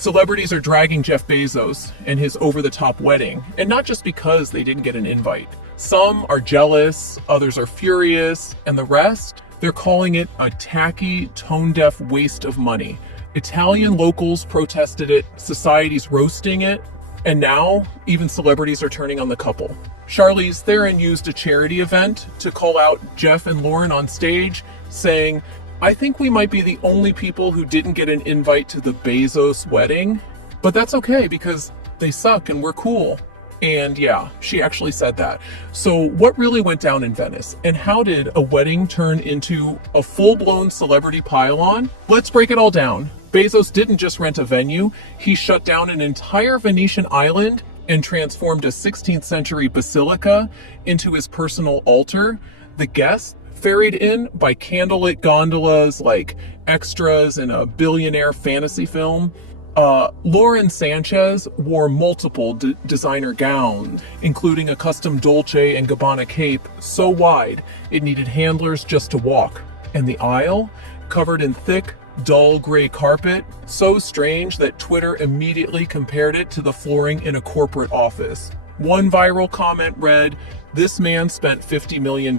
Celebrities are dragging Jeff Bezos and his over-the-top wedding, and not just because they didn't get an invite. Some are jealous, others are furious, and the rest, they're calling it a tacky, tone-deaf waste of money. Italian locals protested it, society's roasting it, and now even celebrities are turning on the couple. Charlize Theron used a charity event to call out Jeff and Lauren on stage, saying, "I think we might be the only people who didn't get an invite to the Bezos wedding, but that's okay because they suck and we're cool." And yeah, she actually said that. So what really went down in Venice, and how did a wedding turn into a full-blown celebrity pile-on? Let's break it all down. Bezos didn't just rent a venue, he shut down an entire Venetian island and transformed a 16th century basilica into his personal altar. The guests, ferried in by candlelit gondolas like extras in a billionaire fantasy film. Lauren Sánchez wore multiple designer gowns, including a custom Dolce & Gabbana cape so wide it needed handlers just to walk. And the aisle, covered in thick, dull gray carpet, so strange that Twitter immediately compared it to the flooring in a corporate office. One viral comment read, "This man spent $50 million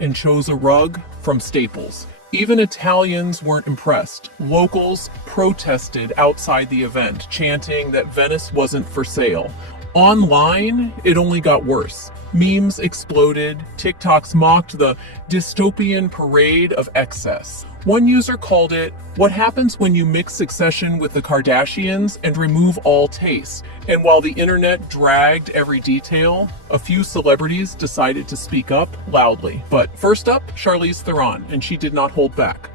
and chose a rug from Staples." Even Italians weren't impressed. Locals protested outside the event, chanting that Venice wasn't for sale. Online, it only got worse. Memes exploded, TikToks mocked the dystopian parade of excess. One user called it, "What happens when you mix Succession with the Kardashians and remove all taste?" And while the internet dragged every detail, a few celebrities decided to speak up loudly. But first up, Charlize Theron, and she did not hold back.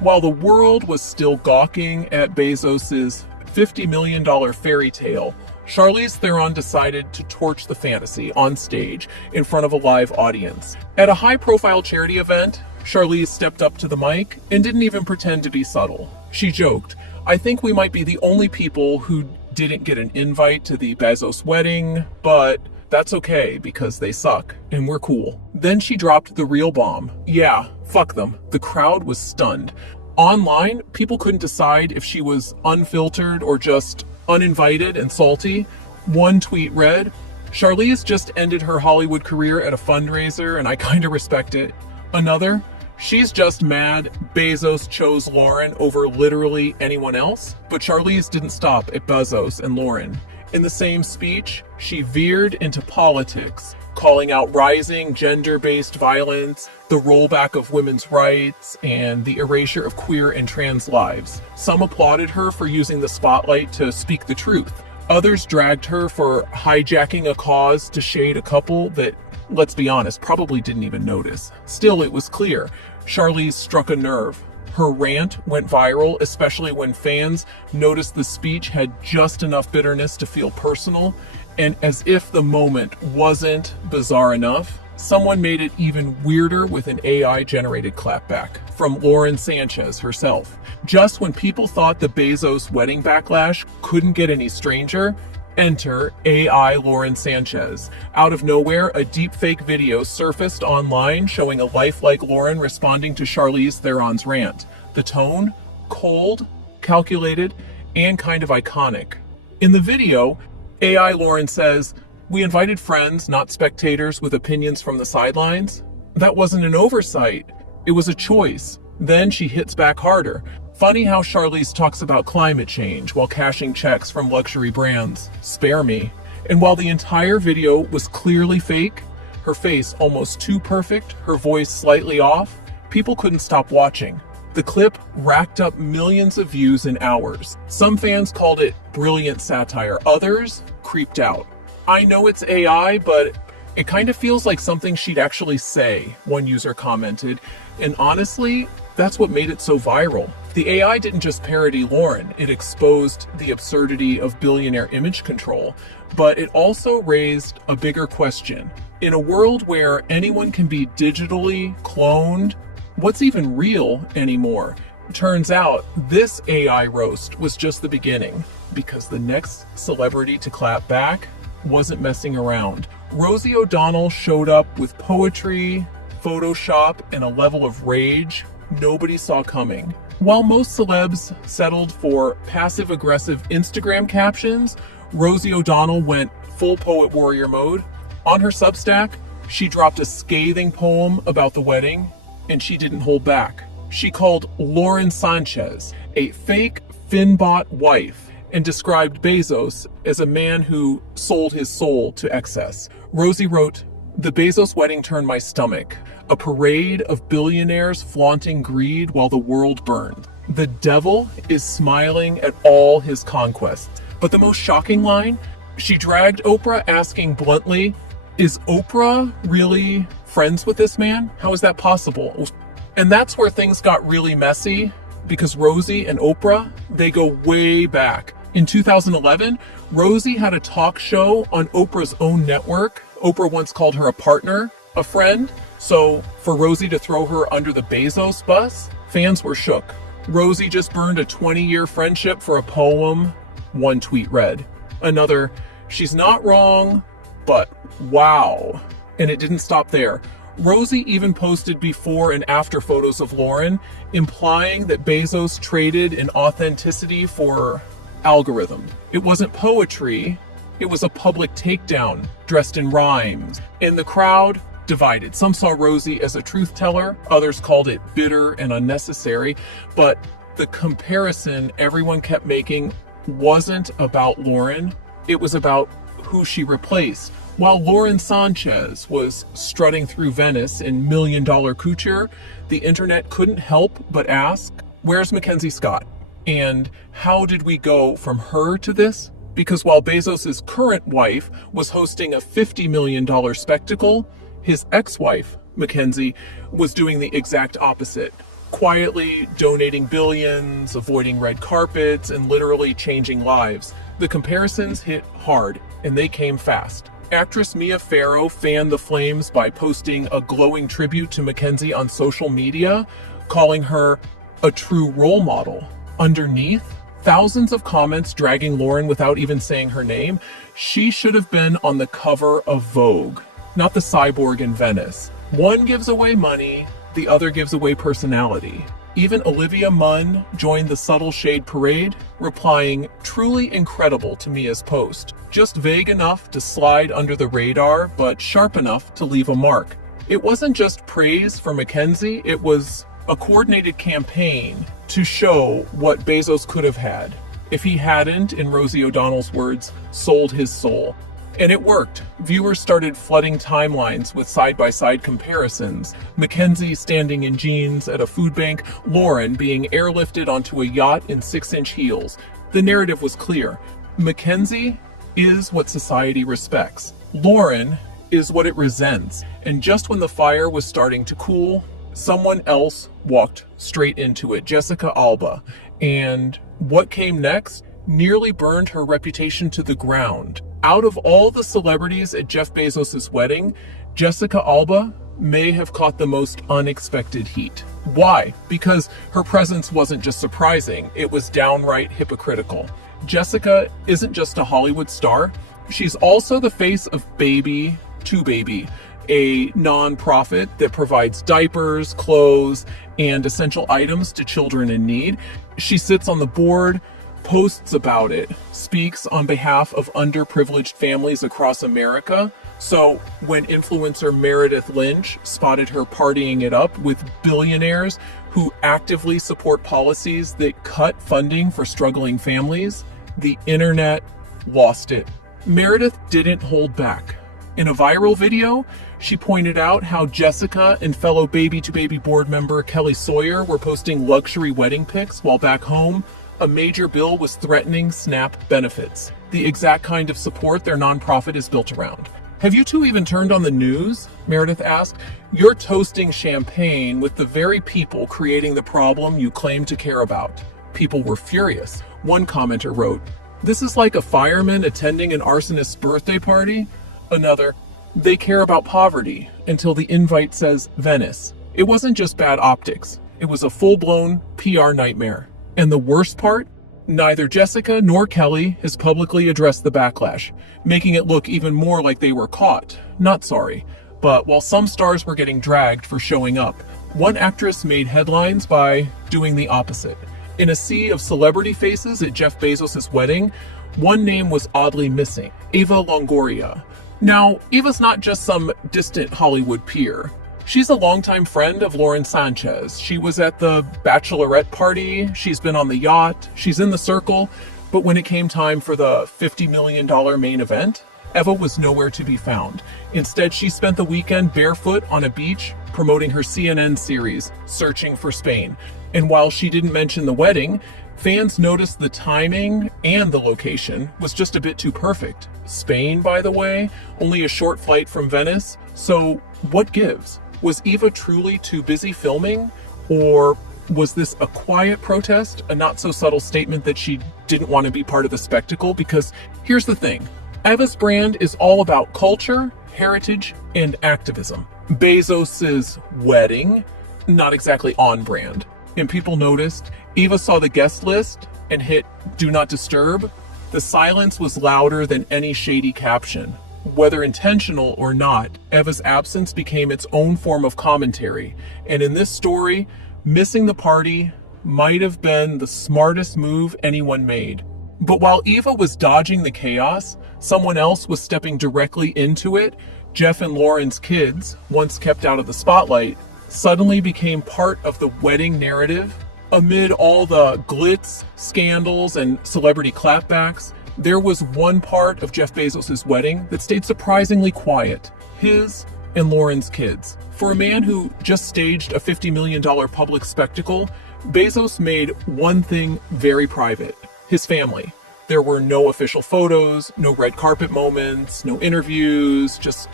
While the world was still gawking at Bezos' $50 million fairy tale, Charlize Theron decided to torch the fantasy on stage in front of a live audience. At a high-profile charity event, Charlize stepped up to the mic and didn't even pretend to be subtle. She joked, "I think we might be the only people who didn't get an invite to the Bezos wedding, but that's okay because they suck and we're cool." Then she dropped the real bomb. Yeah, fuck them. The crowd was stunned. Online, people couldn't decide if she was unfiltered or just uninvited and salty. One tweet read, "Charlize just ended her Hollywood career at a fundraiser and I kinda respect it." Another, "She's just mad Bezos chose Lauren over literally anyone else." But Charlize didn't stop at Bezos and Lauren. In the same speech, she veered into politics, calling out rising gender-based violence, the rollback of women's rights, and the erasure of queer and trans lives. Some applauded her for using the spotlight to speak the truth. Others dragged her for hijacking a cause to shade a couple that, let's be honest, probably didn't even notice. Still, it was clear. Charlize struck a nerve. Her rant went viral, especially when fans noticed the speech had just enough bitterness to feel personal. And as if the moment wasn't bizarre enough, someone made it even weirder with an AI-generated clapback from Lauren Sánchez herself. Just when people thought the Bezos wedding backlash couldn't get any stranger, enter AI Lauren Sánchez. Out of nowhere, a deepfake video surfaced online showing a lifelike Lauren responding to Charlize Theron's rant. The tone? Cold, calculated, and kind of iconic. In the video, AI Lauren says, "We invited friends, not spectators with opinions from the sidelines." That wasn't an oversight. It was a choice. Then she hits back harder. Funny how Charlize talks about climate change while cashing checks from luxury brands. Spare me. And while the entire video was clearly fake, her face almost too perfect, her voice slightly off, people couldn't stop watching. The clip racked up millions of views in hours. Some fans called it brilliant satire. Others creeped out. "I know it's AI, but it kind of feels like something she'd actually say," one user commented. And honestly, that's what made it so viral. The AI didn't just parody Lauren, it exposed the absurdity of billionaire image control, but it also raised a bigger question. In a world where anyone can be digitally cloned, what's even real anymore? Turns out this AI roast was just the beginning, because the next celebrity to clap back wasn't messing around. Rosie O'Donnell showed up with poetry, Photoshop, and a level of rage nobody saw coming. While most celebs settled for passive-aggressive Instagram captions, Rosie O'Donnell went full poet warrior mode. On her Substack, she dropped a scathing poem about the wedding, and she didn't hold back. She called Lauren Sánchez a fake Finbot wife and described Bezos as a man who sold his soul to excess. Rosie wrote, "The Bezos wedding turned my stomach. A parade of billionaires flaunting greed while the world burned. The devil is smiling at all his conquests." But the most shocking line, she dragged Oprah asking bluntly, "Is Oprah really friends with this man? How is that possible?" And that's where things got really messy, because Rosie and Oprah, they go way back. In 2011, Rosie had a talk show on Oprah's own network. Oprah once called her a partner, a friend. So for Rosie to throw her under the Bezos bus, fans were shook. Rosie just burned a 20-year friendship for a poem, one tweet read. Another, "She's not wrong, but wow." And it didn't stop there. Rosie even posted before and after photos of Lauren, implying that Bezos traded in authenticity for algorithm. It wasn't poetry, it was a public takedown dressed in rhymes. And the crowd divided. Some saw Rosie as a truth teller, others called it bitter and unnecessary, but the comparison everyone kept making wasn't about Lauren, it was about who she replaced. While Lauren Sánchez was strutting through Venice in million-dollar couture, the internet couldn't help but ask, where's Mackenzie Scott? And how did we go from her to this? Because while Bezos' current wife was hosting a $50 million spectacle, his ex-wife, Mackenzie, was doing the exact opposite. Quietly donating billions, avoiding red carpets, and literally changing lives. The comparisons hit hard, and they came fast. Actress Mia Farrow fanned the flames by posting a glowing tribute to Mackenzie on social media, calling her a true role model. Underneath, thousands of comments dragging Lauren without even saying her name. She should have been on the cover of Vogue, not the cyborg in Venice. One gives away money, the other gives away personality. Even Olivia Munn joined the subtle shade parade, replying, "Truly incredible" to Mia's post. Just vague enough to slide under the radar, but sharp enough to leave a mark. It wasn't just praise for Mackenzie, it was a coordinated campaign to show what Bezos could have had if he hadn't, in Rosie O'Donnell's words, sold his soul. And it worked. Viewers started flooding timelines with side-by-side comparisons. Mackenzie standing in jeans at a food bank, Lauren being airlifted onto a yacht in 6-inch heels. The narrative was clear. Mackenzie is what society respects. Lauren is what it resents. And just when the fire was starting to cool, someone else walked straight into it, Jessica Alba. And what came next nearly burned her reputation to the ground. Out of all the celebrities at Jeff Bezos' wedding, Jessica Alba may have caught the most unexpected heat. Why? Because her presence wasn't just surprising, it was downright hypocritical. Jessica isn't just a Hollywood star, she's also the face of Baby to Baby, a non-profit that provides diapers, clothes, and essential items to children in need. She sits on the board, posts about it, speaks on behalf of underprivileged families across America. So when influencer Meredith Lynch spotted her partying it up with billionaires who actively support policies that cut funding for struggling families, the internet lost it. Meredith didn't hold back. In a viral video, she pointed out how Jessica and fellow Baby to Baby board member Kelly Sawyer were posting luxury wedding pics while back home, a major bill was threatening SNAP benefits, the exact kind of support their nonprofit is built around. Have you two even turned on the news? Meredith asked. You're toasting champagne with the very people creating the problem you claim to care about. People were furious. One commenter wrote, "This is like a fireman attending an arsonist's birthday party." Another, "They care about poverty until the invite says Venice." It wasn't just bad optics. It was a full-blown PR nightmare. And the worst part? Neither Jessica nor Kelly has publicly addressed the backlash, making it look even more like they were caught. Not sorry. But while some stars were getting dragged for showing up, One actress made headlines by doing the opposite. In a sea of celebrity faces at Jeff Bezos' wedding, one name was oddly missing: Eva Longoria. Now, Eva's not just some distant Hollywood peer. She's a longtime friend of Lauren Sánchez. She was at the bachelorette party, she's been on the yacht, she's in the circle, but when it came time for the $50 million main event, Eva was nowhere to be found. Instead, she spent the weekend barefoot on a beach promoting her CNN series, Searching for Spain. And while she didn't mention the wedding, fans noticed the timing and the location was just a bit too perfect. Spain, by the way, only a short flight from Venice, so what gives? Was Eva truly too busy filming? Or was this a quiet protest, a not so subtle statement that she didn't want to be part of the spectacle? Because here's the thing, Eva's brand is all about culture, heritage, and activism. Bezos's wedding, not exactly on brand. And people noticed. Eva saw the guest list and hit Do Not Disturb. The silence was louder than any shady caption. Whether intentional or not, Eva's absence became its own form of commentary. And in this story, missing the party might have been the smartest move anyone made. But while Eva was dodging the chaos, someone else was stepping directly into it. Jeff and Lauren's kids, once kept out of the spotlight, suddenly became part of the wedding narrative. Amid all the glitz, scandals, and celebrity clapbacks, there was one part of Jeff Bezos' wedding that stayed surprisingly quiet: his and Lauren's kids. For a man who just staged a $50 million public spectacle, Bezos made one thing very private: his family. There were no official photos, no red carpet moments, no interviews, just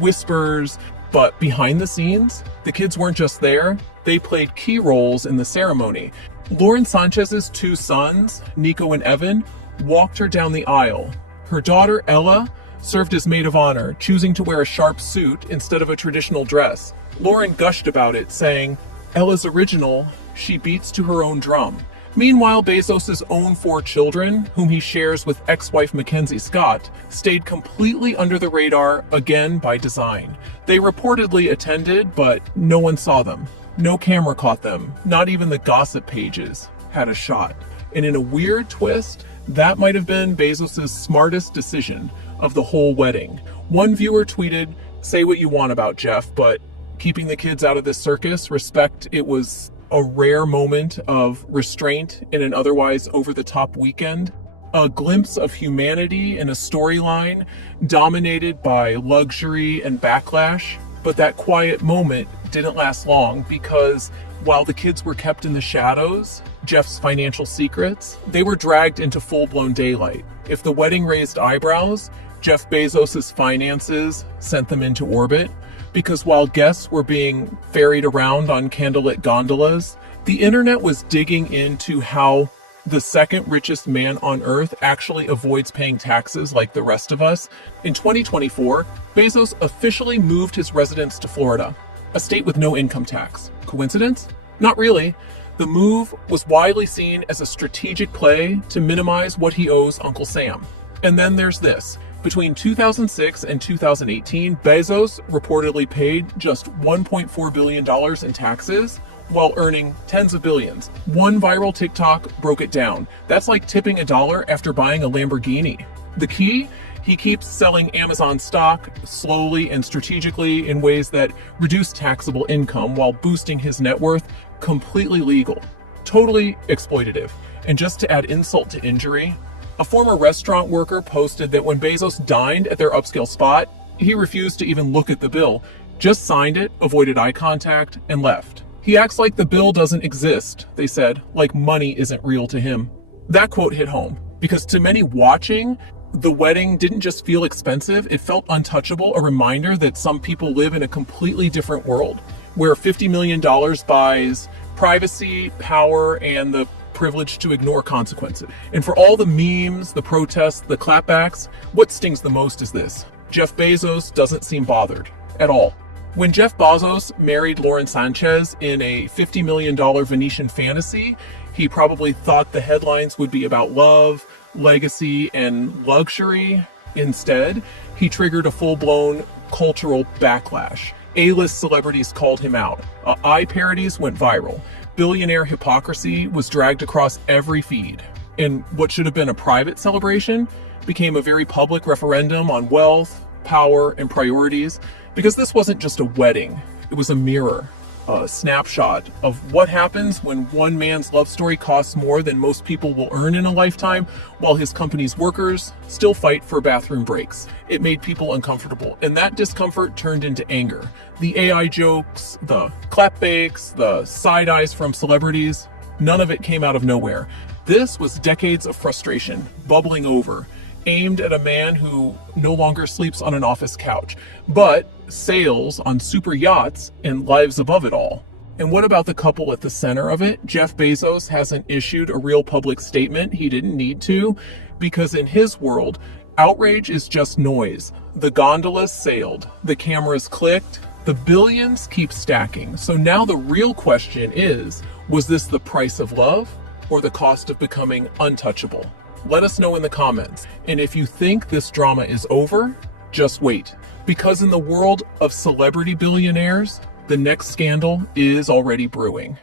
whispers. But behind the scenes, the kids weren't just there, they played key roles in the ceremony. Lauren Sanchez's two sons, Nico and Evan, walked her down the aisle. Her daughter, Ella, served as maid of honor, choosing to wear a sharp suit instead of a traditional dress. Lauren gushed about it, saying, "Ella's original, she beats to her own drum." Meanwhile, Bezos' own 4 children, whom he shares with ex-wife Mackenzie Scott, stayed completely under the radar, again by design. They reportedly attended, but no one saw them. No camera caught them. Not even the gossip pages had a shot. And in a weird twist, that might have been Bezos' smartest decision of the whole wedding. One viewer tweeted, "Say what you want about Jeff, but keeping the kids out of this circus, respect it was a rare moment of restraint in an otherwise over-the-top weekend. A glimpse of humanity in a storyline dominated by luxury and backlash." But that quiet moment didn't last long, because while the kids were kept in the shadows, Jeff's financial secrets, they were dragged into full-blown daylight. If the wedding raised eyebrows, Jeff Bezos' finances sent them into orbit. Because while guests were being ferried around on candlelit gondolas, the internet was digging into how the second richest man on earth actually avoids paying taxes like the rest of us. In 2024, Bezos officially moved his residence to Florida, a state with no income tax. Coincidence? Not really. The move was widely seen as a strategic play to minimize what he owes Uncle Sam. And then there's this. Between 2006 and 2018, Bezos reportedly paid just $1.4 billion in taxes while earning tens of billions. One viral TikTok broke it down. That's like tipping $1 after buying a Lamborghini. The key? He keeps selling Amazon stock slowly and strategically in ways that reduce taxable income while boosting his net worth. Completely legal. Totally exploitative. And just to add insult to injury, a former restaurant worker posted that when Bezos dined at their upscale spot, he refused to even look at the bill, just signed it, avoided eye contact, and left. He acts like the bill doesn't exist, they said, like money isn't real to him. That quote hit home, because to many watching, the wedding didn't just feel expensive, it felt untouchable, a reminder that some people live in a completely different world, where $50 million buys privacy, power, and the privilege to ignore consequences. And for all the memes, the protests, the clapbacks, what stings the most is this: Jeff Bezos doesn't seem bothered at all. When Jeff Bezos married Lauren Sánchez in a $50 million Venetian fantasy, he probably thought the headlines would be about love, legacy, and luxury. Instead, he triggered a full-blown cultural backlash. A-list celebrities called him out. Eye parodies went viral. Billionaire hypocrisy was dragged across every feed. And what should have been a private celebration became a very public referendum on wealth, power, and priorities, because this wasn't just a wedding. It was a mirror, a snapshot of what happens when one man's love story costs more than most people will earn in a lifetime, while his company's workers still fight for bathroom breaks. It made people uncomfortable, and that discomfort turned into anger. The AI jokes, the clapbacks, the side eyes from celebrities, none of it came out of nowhere. This was decades of frustration bubbling over, aimed at a man who no longer sleeps on an office couch, but sails on super yachts and lives above it all. And what about the couple at the center of it? Jeff Bezos hasn't issued a real public statement. He didn't need to, because in his world, outrage is just noise. The gondolas sailed, the cameras clicked, the billions keep stacking. So now the real question is, was this the price of love or the cost of becoming untouchable? Let us know in the comments. And if you think this drama is over, just wait. Because in the world of celebrity billionaires, the next scandal is already brewing.